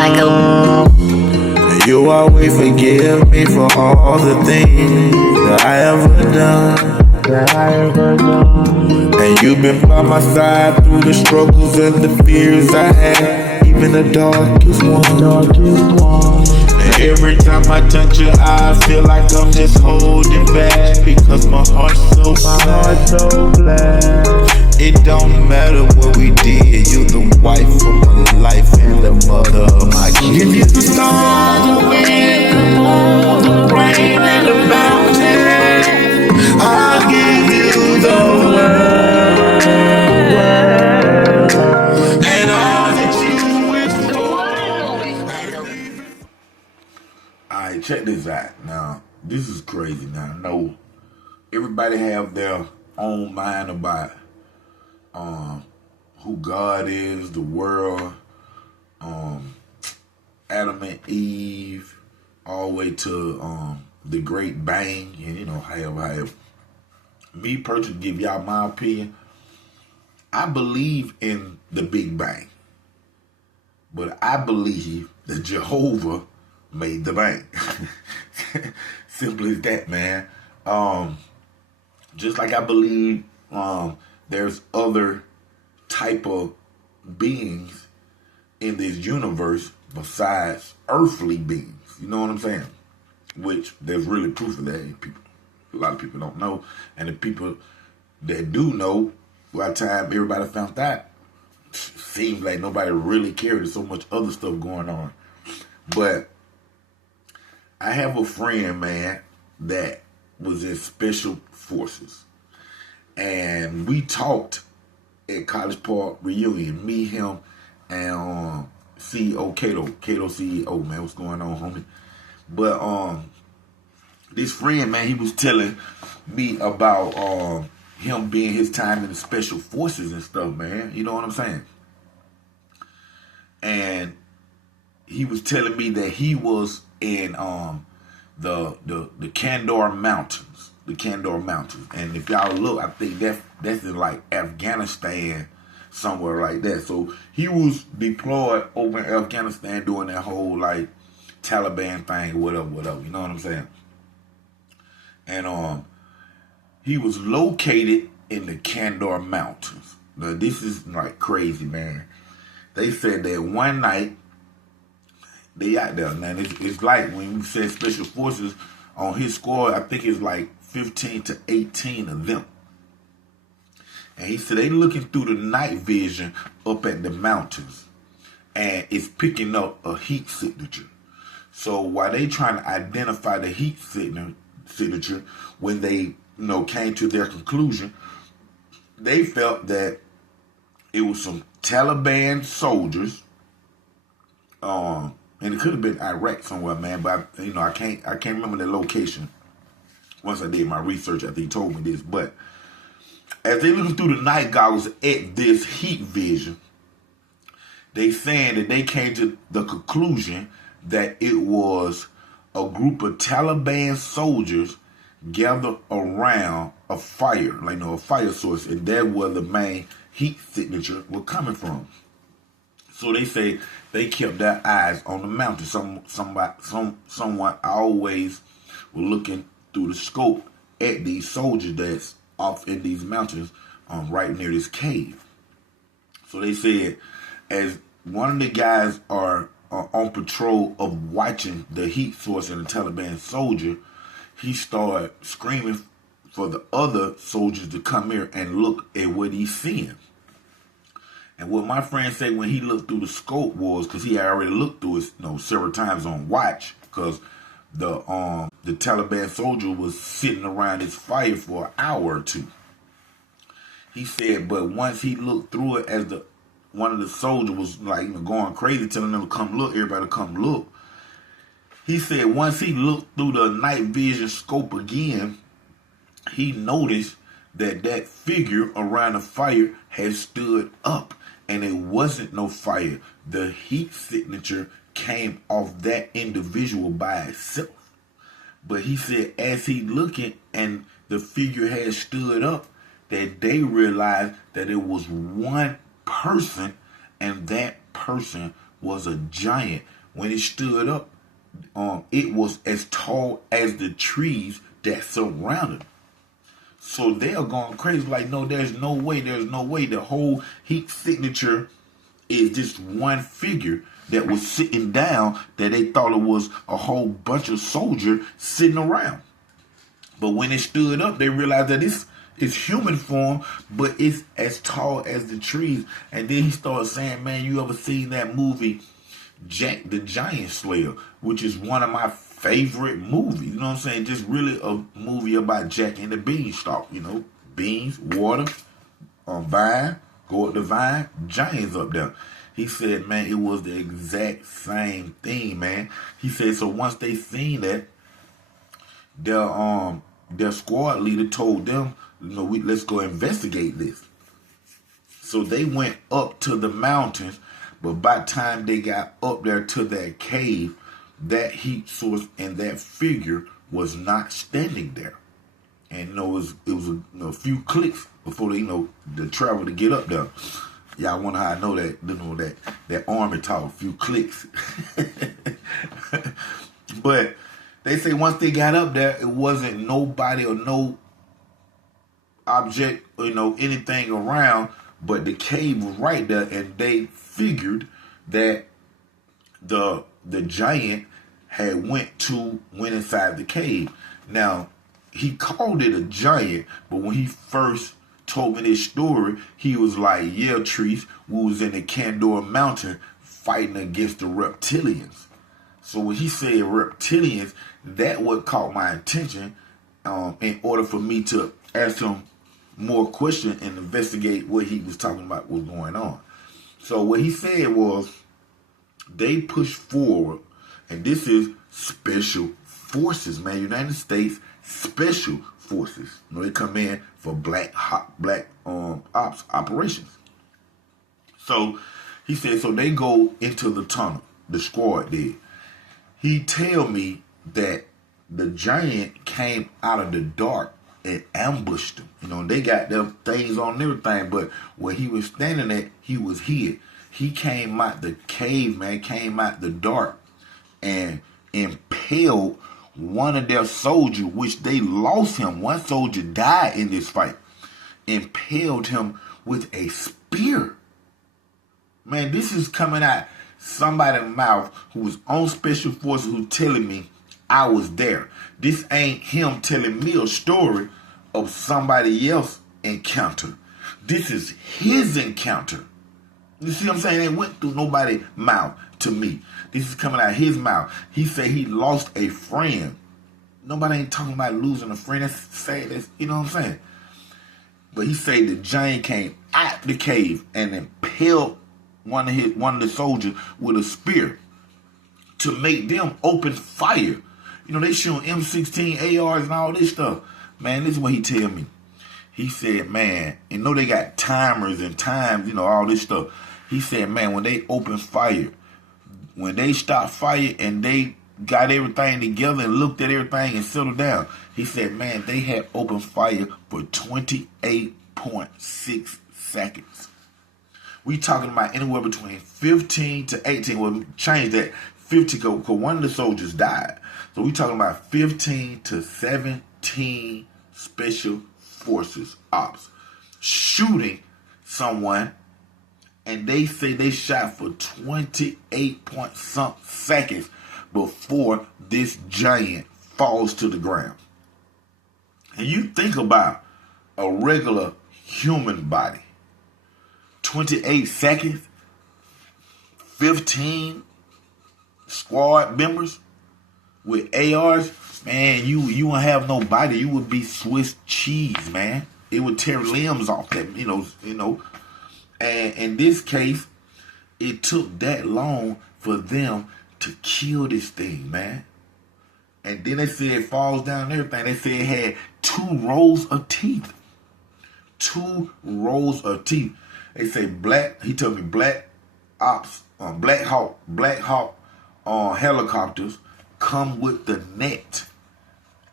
And you always forgive me for all the things that I ever done. And you've been by my side through the struggles and the fears I had, even the darkest one. And every time I touch your eye, I feel like I'm just holding back, because my heart's so glad. It don't matter what we did, you're the wife of my life and the mother of my kids. Give you the stars, the wind, the moon, the rain, and the mountain. I'll give you the world, and all that you wish for. Alright, check this out. Now, this is crazy. Now, I know everybody have their own mind about who God is, the world, Adam and Eve, all the way to the Great Bang, and however. Me personally, give y'all my opinion. I believe in the Big Bang, but I believe that Jehovah made the bang. Simple as that, man. Just like I believe there's other type of beings in this universe besides earthly beings. You know what I'm saying? Which there's really proof of that. A lot of people don't know. And the people that do know, by the time everybody found out, seems like nobody really cared. There's so much other stuff going on. But I have a friend, man, that was in special forces. And we talked at College Park reunion, me, him, and CEO Cato CEO, man, what's going on, homie? But this friend, man, he was telling me about him being his time in the special forces and stuff, man. You know what I'm saying? And he was telling me that he was in the Candor Mountains. The Candor Mountains. And if y'all look, I think that's in like Afghanistan, somewhere like that. So he was deployed over in Afghanistan doing that whole like Taliban thing, whatever. You know what I'm saying? And he was located in the Candor Mountains. Now this is like crazy, man. They said that one night they out there, man. It's like when we said special forces on his squad, I think it's like 15 to 18 of them. And he said they looking through the night vision up at the mountains, and it's picking up a heat signature. So while they trying to identify the heat signature, when they came to their conclusion, they felt that it was some Taliban soldiers, and it could have been Iraq somewhere, man. But I can't remember the location. Once I did my research, I think he told me this. But as they looking through the night goggles at this heat vision, they saying that they came to the conclusion that it was a group of Taliban soldiers gathered around a fire, a fire source, and that's where the main heat signature was coming from. So they say they kept their eyes on the mountain. Someone always was looking through the scope at these soldiers that's off in these mountains, right near this cave. So they said, as one of the guys are on patrol of watching the heat source and the Taliban soldier, he started screaming for the other soldiers to come here and look at what he's seeing. And what my friend said when he looked through the scope was, because he had already looked through it, several times on watch, because the Taliban soldier was sitting around his fire for an hour or two. He said, but once he looked through it, as one of the soldiers was going crazy, telling them to come look, everybody to come look. He said once he looked through the night vision scope again, he noticed that figure around the fire had stood up, and it wasn't no fire. The heat signature came off that individual by itself. But he said as he looking and the figure had stood up, that they realized that it was one person, and that person was a giant. When it stood up, it was as tall as the trees that surrounded it. So they are going crazy, like, no, there's no way. The whole heat signature is just one figure that was sitting down that they thought it was a whole bunch of soldiers sitting around. But when it stood up, they realized that it's human form, but it's as tall as the trees. And then he started saying, man, you ever seen that movie, Jack the Giant Slayer, which is one of my favorite movies. You know what I'm saying? Just really a movie about Jack and the Beanstalk. You know, beans, water, vine, go up the vine, giants up there. He said, man, it was the exact same thing, man. He said, so once they seen that, their squad leader told them, you know, let's go investigate this. So they went up to the mountains, but by the time they got up there to that cave, that heat source and that figure was not standing there. And it was a few clicks before they travel to get up there. Y'all wonder how I know that, that army talk, a few clicks. But they say once they got up there, it wasn't nobody or no object or, anything around, but the cave was right there, and they figured that the giant had went inside the cave. Now, he called it a giant, but when he first told me this story, he was like, yeah, Treese, we was in the Candor mountain fighting against the reptilians. So when he said reptilians, that what caught my attention in order for me to ask him more questions and investigate what he was talking about, what was going on. So what he said was, they pushed forward, and this is special forces, man. United States Special Forces. They come in for black ops operations. So he said, so they go into the tunnel. The squad did. He tell me that the giant came out of the dark and ambushed them. They got their things on and everything, but where he was standing at, he was hid. He came out the cave, man, came out the dark and impaled one of their soldiers, which they lost him. One soldier died in this fight. Impaled him with a spear. Man, this is coming out somebody's mouth who was on Special Forces who telling me I was there. This ain't him telling me a story of somebody else's encounter. This is his encounter. You see what I'm saying? It went through nobody's mouth to me. This is coming out of his mouth. He said he lost a friend. Nobody ain't talking about losing a friend. That's sad. That's, you know what I'm saying? But he said the giant came out the cave and impaled one of the soldiers with a spear to make them open fire. They shooting M16 ARs and all this stuff. Man, this is what he tell me. He said, man, they got timers and times, all this stuff. He said, man, when they open fire, when they stopped fire and they got everything together and looked at everything and settled down, he said, man, they had open fire for 28.6 seconds. We talking about anywhere between 15 to 18. Well, change that 15 because one of the soldiers died. So we talking about 15 to 17 Special Forces ops shooting someone, and they say they shot for 28 point something seconds before this giant falls to the ground. And you think about a regular human body, 28 seconds, 15 squad members with ARs, man, you wouldn't have no body. You would be Swiss cheese, man. It would tear limbs off that, And in this case, it took that long for them to kill this thing, man. And then they said it falls down and everything. They said it had 2 rows of teeth. 2 rows of teeth. They say he told me Black Hawk helicopters come with the net.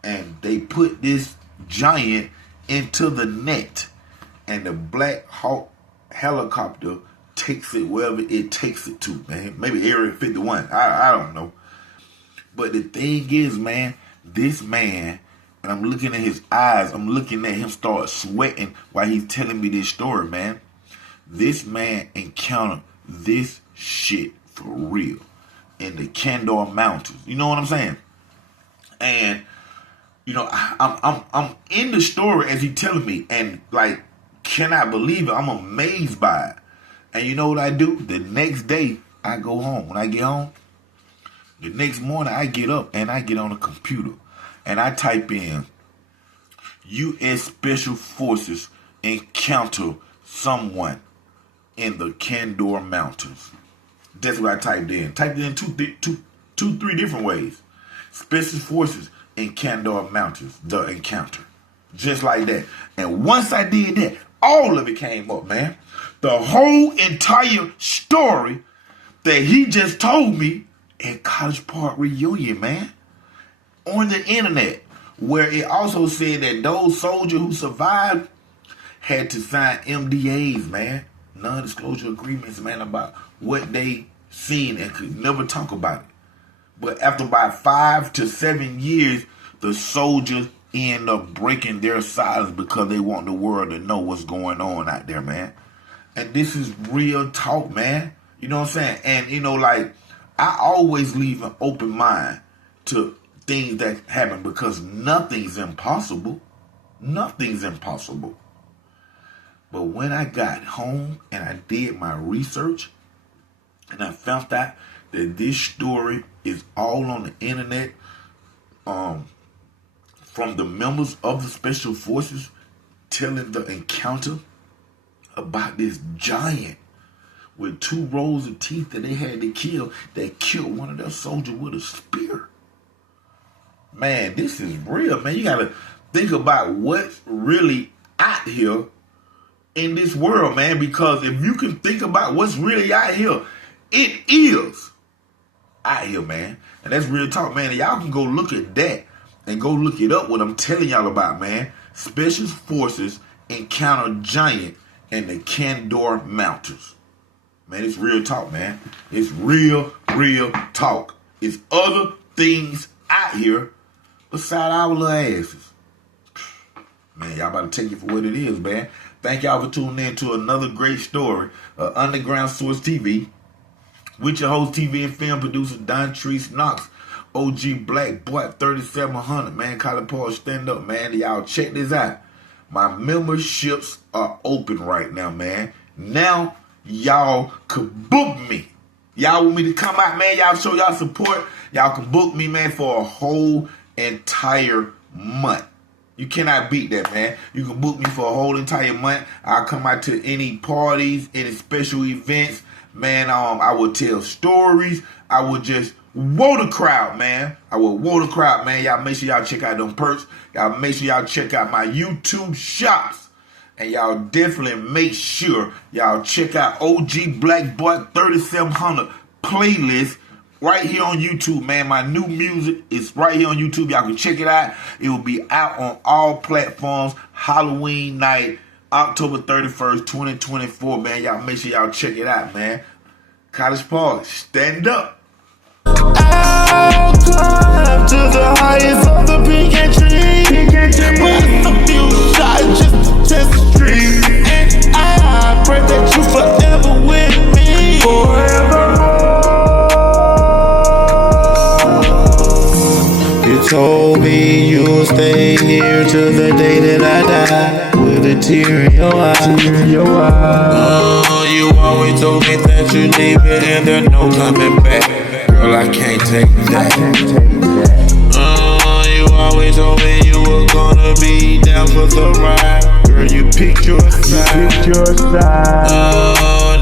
And they put this giant into the net. And the Black Hawk helicopter takes it wherever it takes it to, man. Maybe Area 51. I don't know. But the thing is, man, this man, and I'm looking at his eyes, I'm looking at him start sweating while he's telling me this story, man. This man encountered this shit for real in the Candor Mountains. You know what I'm saying? And you know, I'm in the story as he telling me, and like, cannot believe it. I'm amazed by it. And you know what I do? The next day, I go home. When I get home, the next morning, I get up and I get on the computer and I type in U.S. Special Forces encounter someone in the Candor Mountains. That's what I typed in. Typed it in three different ways. Special Forces in Candor Mountains, the encounter. Just like that. And once I did that, all of it came up, man. The whole entire story that he just told me at College Park Reunion, man. On the internet. Where it also said that those soldiers who survived had to sign MDAs, man. Non-disclosure agreements, man, about what they seen and could never talk about it. But after about 5 to 7 years, the soldiers end up breaking their silence because they want the world to know what's going on out there, man. And this is real talk, man. You know what I'm saying? And, you know, like, I always leave an open mind to things that happen because nothing's impossible. Nothing's impossible. But when I got home and I did my research and I found out that this story is all on the internet, from the members of the Special Forces telling the encounter about this giant with 2 rows of teeth that they had to kill that killed one of their soldiers with a spear. Man, this is real, man. You gotta think about what's really out here in this world, man, because if you can think about what's really out here, it is out here, man. And that's real talk, man. And y'all can go look at that and go look it up, what I'm telling y'all about, man. Special Forces encounter giant in the Candor Mountains. Man, it's real talk, man. It's real talk. It's other things out here beside our little asses. Man, y'all about to take it for what it is, man. Thank y'all for tuning in to another great story of Underground Source TV with your host, TV and film producer, Don Treese Knox, OG Black Boy 3700, man. College Park stand up, man. Y'all check this out. My memberships are open right now, man. Now, y'all can book me. Y'all want me to come out, man. Y'all show y'all support. Y'all can book me, man, for a whole entire month. You cannot beat that, man. You can book me for a whole entire month. I'll come out to any parties, any special events. Man, I will tell stories. I will just woe the crowd, man. I will woe the crowd, man. Y'all make sure y'all check out them perks. Y'all make sure y'all check out my YouTube shops. And y'all definitely make sure y'all check out OG Black Boy 3700 playlist right here on YouTube, man. My new music is right here on YouTube. Y'all can check it out. It will be out on all platforms Halloween night, October 31st, 2024, man. Y'all make sure y'all check it out, man. College Park, stand up. I'll climb to the highest of the pecan tree. With a few shots just to test the street. And I pray that you forever with me. You told me you'll stay here till the day that I die, with a tear in your eye. Oh, you always told me that you leave it and there's no coming back. Girl, I can't take that. You always told me you were gonna be down for the ride. Girl, you picked your side. Oh,